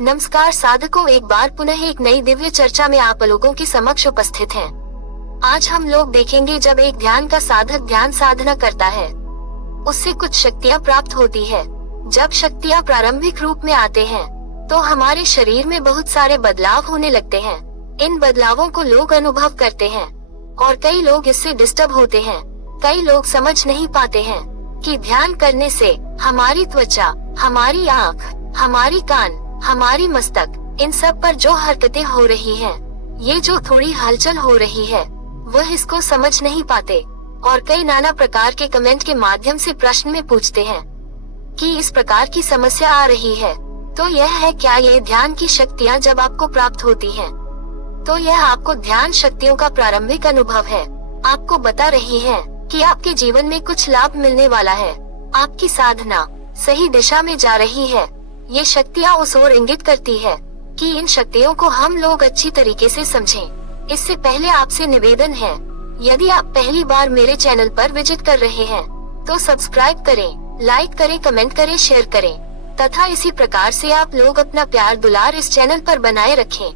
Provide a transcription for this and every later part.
नमस्कार साधकों, एक बार पुनः एक नई दिव्य चर्चा में आप लोगों के समक्ष उपस्थित हैं। आज हम लोग देखेंगे जब एक ध्यान का साधक ध्यान साधना करता है उससे कुछ शक्तियाँ प्राप्त होती है। जब शक्तियाँ प्रारंभिक रूप में आते हैं तो हमारे शरीर में बहुत सारे बदलाव होने लगते हैं। इन बदलावों को लोग अनुभव करते हैं और कई लोग इससे डिस्टर्ब होते हैं। कई लोग समझ नहीं पाते हैं कि ध्यान करने से हमारी त्वचा, हमारी आँख, हमारी कान, हमारी मस्तक, इन सब पर जो हरकतें हो रही हैं, ये जो थोड़ी हलचल हो रही है, वह इसको समझ नहीं पाते और कई नाना प्रकार के कमेंट के माध्यम से प्रश्न में पूछते हैं कि इस प्रकार की समस्या आ रही है तो यह है क्या? ये ध्यान की शक्तियाँ जब आपको प्राप्त होती हैं, तो यह आपको ध्यान शक्तियों का प्रारंभिक अनुभव है। आपको बता रही है कि आपके जीवन में कुछ लाभ मिलने वाला है। आपकी साधना सही दिशा में जा रही है। ये शक्तियाँ उस ओर इंगित करती है कि इन शक्तियों को हम लोग अच्छी तरीके से समझें। इससे पहले आपसे निवेदन है, यदि आप पहली बार मेरे चैनल पर विजिट कर रहे हैं तो सब्सक्राइब करें, लाइक करें, कमेंट करें, शेयर करें तथा इसी प्रकार से आप लोग अपना प्यार दुलार इस चैनल पर बनाए रखें।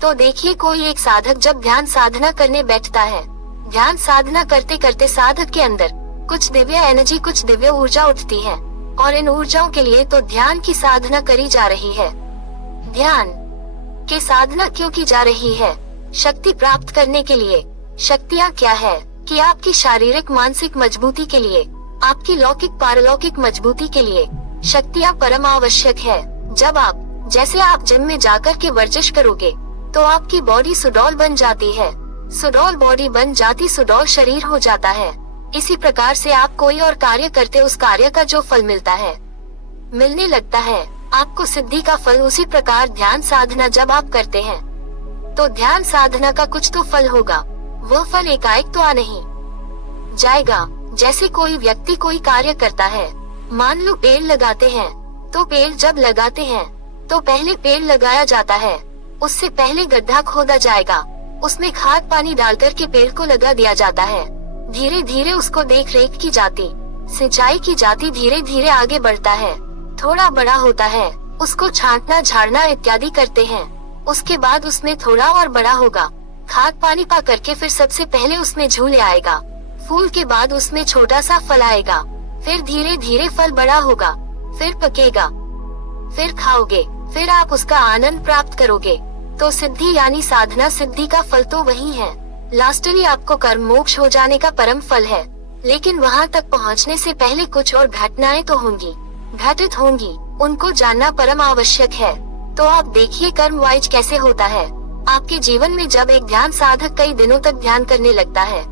तो देखिए, कोई एक साधक जब ध्यान साधना करने बैठता है, ध्यान साधना करते करते साधक के अंदर कुछ दिव्य एनर्जी, कुछ दिव्य ऊर्जा उठती है और इन ऊर्जाओं के लिए तो ध्यान की साधना करी जा रही है। ध्यान की साधना क्यों की जा रही है? शक्ति प्राप्त करने के लिए। शक्तियाँ क्या है कि आपकी शारीरिक मानसिक मजबूती के लिए, आपकी लौकिक पारलौकिक मजबूती के लिए शक्तियाँ परम आवश्यक है। जब आप जैसे आप जिम में जाकर के वर्जिश करोगे तो आपकी बॉडी सुडौल बन जाती है, सुडौल बॉडी बन जाती सुडौल शरीर हो जाता है। इसी प्रकार से आप कोई और कार्य करते, उस कार्य का जो फल मिलता है, मिलने लगता है आपको सिद्धि का फल। उसी प्रकार ध्यान साधना जब आप करते हैं तो ध्यान साधना का कुछ तो फल होगा। वह फल एकाएक तो आ नहीं जाएगा। जैसे कोई व्यक्ति कोई कार्य करता है, मान लो पेड़ लगाते हैं, तो पेड़ जब लगाते हैं तो पहले पेड़ लगाया जाता है, उससे पहले गड्ढा खोदा जाएगा, उसमें खाद पानी डालकर के पेड़ को लगा दिया जाता है। धीरे धीरे उसको देख रेख की जाती, सिंचाई की जाती, धीरे धीरे आगे बढ़ता है, थोड़ा बड़ा होता है, उसको छांटना झाड़ना इत्यादि करते हैं। उसके बाद उसमें थोड़ा और बड़ा होगा, खाद पानी पा करके फिर सबसे पहले उसमें झूले आएगा, फूल के बाद उसमें छोटा सा फल आएगा, फिर धीरे धीरे फल बड़ा होगा, फिर पकेगा, फिर खाओगे, फिर आप उसका आनंद प्राप्त करोगे। तो सिद्धि यानी साधना, सिद्धि का फल तो वही है। लास्टली आपको कर्म मोक्ष हो जाने का परम फल है। लेकिन वहाँ तक पहुँचने से पहले कुछ और घटनाएं तो होंगी, घटित होंगी, उनको जानना परम आवश्यक है। तो आप देखिए कर्म वाइज कैसे होता है आपके जीवन में। जब एक ध्यान साधक कई दिनों तक ध्यान करने लगता है,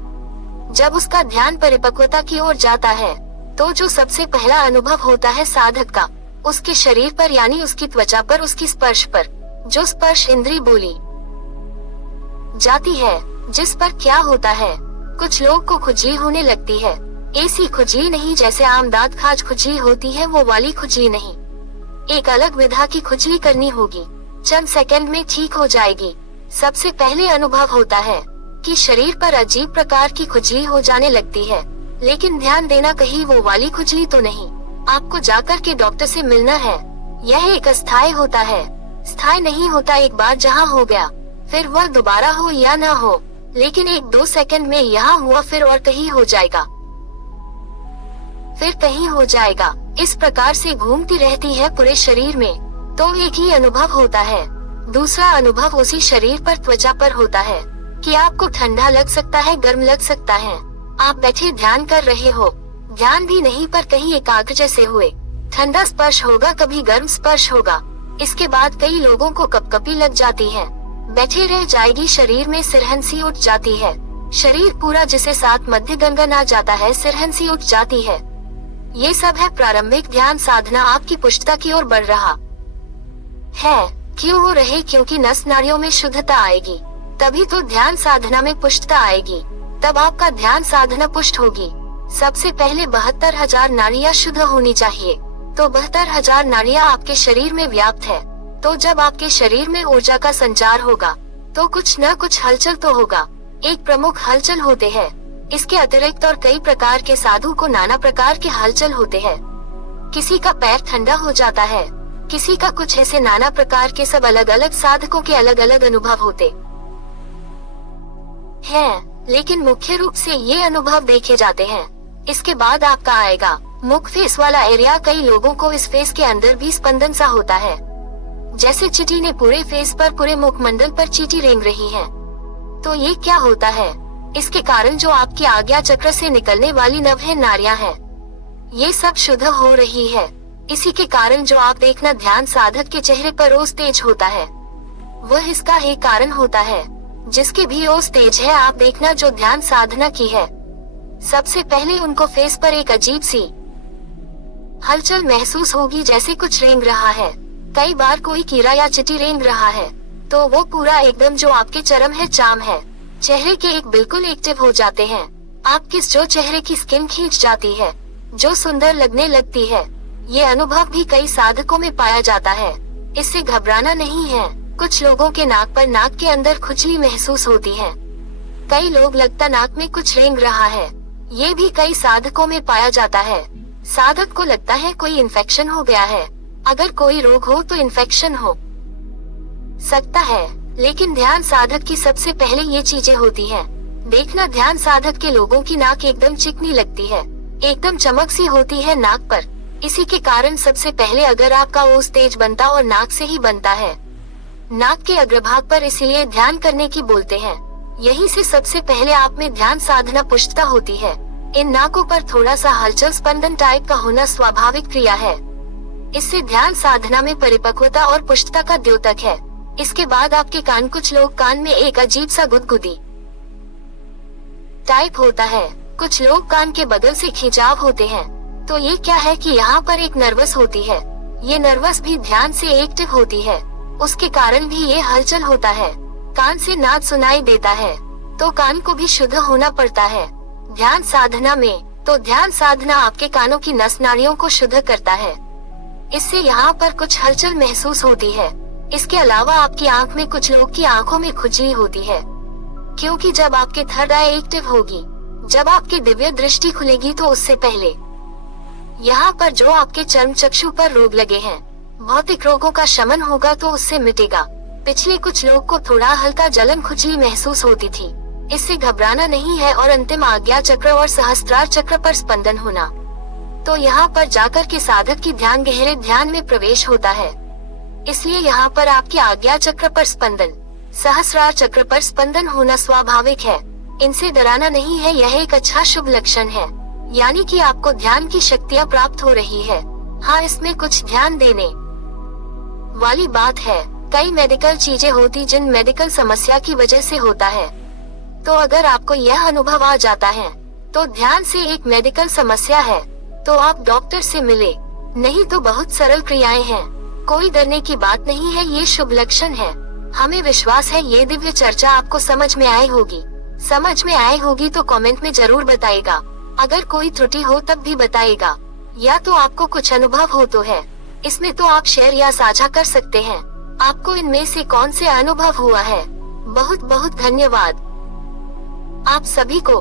जब उसका ध्यान परिपक्वता की ओर जाता है, तो जो सबसे पहला अनुभव होता है साधक का, उसके शरीर पर यानी उसकी त्वचा पर, उसकी स्पर्श पर, जो स्पर्श इंद्री बोली जाती है, जिस पर क्या होता है, कुछ लोग को खुजली होने लगती है। ऐसी खुजली नहीं जैसे आम दांत खाज खुजली होती है, वो वाली खुजली नहीं, एक अलग विधा की खुजली करनी होगी, चंद सेकंड में ठीक हो जाएगी। सबसे पहले अनुभव होता है कि शरीर पर अजीब प्रकार की खुजली हो जाने लगती है, लेकिन ध्यान देना कहीं वो वाली खुजली तो नहीं। आपको जाकर के डॉक्टर से मिलना है। यह एक अस्थायी होता है, स्थायी नहीं होता। एक बार जहाँ हो गया फिर वह दोबारा हो या ना हो, लेकिन 1-2 सेकंड में यहाँ हुआ फिर और कहीं हो जाएगा, फिर कहीं हो जाएगा। इस प्रकार से घूमती रहती है पूरे शरीर में। तो एक ही अनुभव होता है। दूसरा अनुभव उसी शरीर पर, त्वचा पर होता है कि आपको ठंडा लग सकता है, गर्म लग सकता है। आप बैठे ध्यान कर रहे हो, ध्यान भी नहीं पर कहीं एकाग्र जैसे हुए, ठंडा स्पर्श होगा, कभी गर्म स्पर्श होगा। इसके बाद कई लोगों को कपकपी लग जाती है, बैठे रह जाएगी, शरीर में सिरहंसी उठ जाती है, शरीर पूरा जिसे साथ मध्य गंगन आ जाता है, सिरहंसी उठ जाती है। ये सब है प्रारंभिक ध्यान साधना आपकी पुष्टता की ओर बढ़ रहा है। क्यों हो रहे? क्योंकि नस नाड़ियों में शुद्धता आएगी, तभी तो ध्यान साधना में पुष्टता आएगी, तब आपका ध्यान साधना पुष्ट होगी। सबसे पहले 72,000 नाड़ियाँ शुद्ध होनी चाहिए, तो 72,000 नाड़ियाँ आपके शरीर में व्याप्त है। तो जब आपके शरीर में ऊर्जा का संचार होगा तो कुछ न कुछ हलचल तो होगा। एक प्रमुख हलचल होते हैं। इसके अतिरिक्त और कई प्रकार के साधु को नाना प्रकार के हलचल होते हैं। किसी का पैर ठंडा हो जाता है, किसी का कुछ ऐसे नाना प्रकार के सब अलग अलग साधकों के अलग अलग अनुभव होते हैं, लेकिन मुख्य रूप से ये अनुभव देखे जाते हैं। इसके बाद आपका आएगा मुख फेस वाला एरिया। कई लोगों को इस फेस के अंदर भी स्पंदन सा होता है, जैसे चींटी ने पूरे फेस पर, पूरे मुखमंडल पर चींटी रेंग रही है। तो ये क्या होता है? इसके कारण जो आपकी आज्ञा चक्र से निकलने वाली नवहीन नाड़ियां हैं, ये सब शुद्ध हो रही है। इसी के कारण जो आप देखना ध्यान साधक के चेहरे पर रोज तेज होता है, वह इसका ही कारण होता है। जिसके भी ओस तेज है, आप देखना जो ध्यान साधना की है, सबसे पहले उनको फेस पर एक अजीब सी हलचल महसूस होगी, जैसे कुछ रेंग रहा है। कई बार कोई कीड़ा या चींटी रेंग रहा है, तो वो पूरा एकदम जो आपके चरम है, चाम है, चेहरे के एक बिल्कुल एक्टिव हो जाते हैं। आपकी जो चेहरे की स्किन खींच जाती है, जो सुंदर लगने लगती है। ये अनुभव भी कई साधकों में पाया जाता है। इससे घबराना नहीं है। कुछ लोगों के नाक पर, नाक के अंदर खुजली महसूस होती है। कई लोग लगता नाक में कुछ रेंग रहा है, ये भी कई साधकों में पाया जाता है। साधक को लगता है कोई इन्फेक्शन हो गया है। अगर कोई रोग हो तो इन्फेक्शन हो सकता है, लेकिन ध्यान साधक की सबसे पहले ये चीजें होती हैं। देखना ध्यान साधक के लोगों की नाक एकदम चिकनी लगती है, एकदम चमक सी होती है नाक पर। इसी के कारण सबसे पहले अगर आपका ओस तेज बनता और नाक से ही बनता है, नाक के अग्रभाग पर, इसीलिए ध्यान करने की बोलते हैं। यहीं से सबसे पहले आप में ध्यान साधना पुष्टता होती है। इन नाकों पर थोड़ा सा हलचल स्पंदन टाइप का होना स्वाभाविक क्रिया है। इससे ध्यान साधना में परिपक्वता और पुष्टता का द्योतक है। इसके बाद आपके कान, कुछ लोग कान में एक अजीब सा गुदगुदी टाइप होता है, कुछ लोग कान के बगल से खिंचाव होते हैं। तो ये क्या है कि यहाँ पर एक नर्वस होती है। ये नर्वस भी ध्यान से एक्टिव होती है, उसके कारण भी ये हलचल होता है। कान से नाद सुनाई देता है, तो कान को भी शुद्ध होना पड़ता है ध्यान साधना में। तो ध्यान साधना आपके कानों की नस नाड़ियों को शुद्ध करता है। इससे यहाँ पर कुछ हलचल महसूस होती है। इसके अलावा आपकी आंख में, कुछ लोग की आंखों में खुजली होती है, क्योंकि जब आपके थर्ड आई एक्टिव होगी, जब आपकी दिव्य दृष्टि खुलेगी, तो उससे पहले यहाँ पर जो आपके चर्म चक्षु पर रोग लगे हैं, भौतिक रोगों का शमन होगा, तो उससे मिटेगा। पिछले कुछ लोग को थोड़ा हल्का जलन, खुजली महसूस होती थी। इससे घबराना नहीं है और अंतिम आज्ञा चक्र और सहस्त्रार चक्र पर स्पंदन होना। तो यहाँ पर जाकर के साधक की ध्यान गहरे ध्यान में प्रवेश होता है। इसलिए यहाँ पर आपके आज्ञा चक्र पर स्पंदन, सहस्रार चक्र पर स्पंदन होना स्वाभाविक है। इनसे डराना नहीं है, यह एक अच्छा शुभ लक्षण है। यानी कि आपको ध्यान की शक्तियाँ प्राप्त हो रही है। हाँ, इसमें कुछ ध्यान देने वाली बात है। कई मेडिकल चीजें होती जिन मेडिकल समस्या की वजह से होता है। तो अगर आपको यह अनुभव आ जाता है, तो ध्यान से एक मेडिकल समस्या है, तो आप डॉक्टर से मिले। नहीं तो बहुत सरल क्रियाएं हैं, कोई डरने की बात नहीं है, ये शुभ लक्षण है। हमें विश्वास है ये दिव्य चर्चा आपको समझ में आई होगी। समझ में आई होगी तो कमेंट में जरूर बताइएगा। अगर कोई त्रुटि हो तब भी बताइएगा, या तो आपको कुछ अनुभव हो तो है इसमें, तो आप शेयर या साझा कर सकते हैं। आपको इनमें से कौन से अनुभव हुआ है? बहुत बहुत धन्यवाद आप सभी को।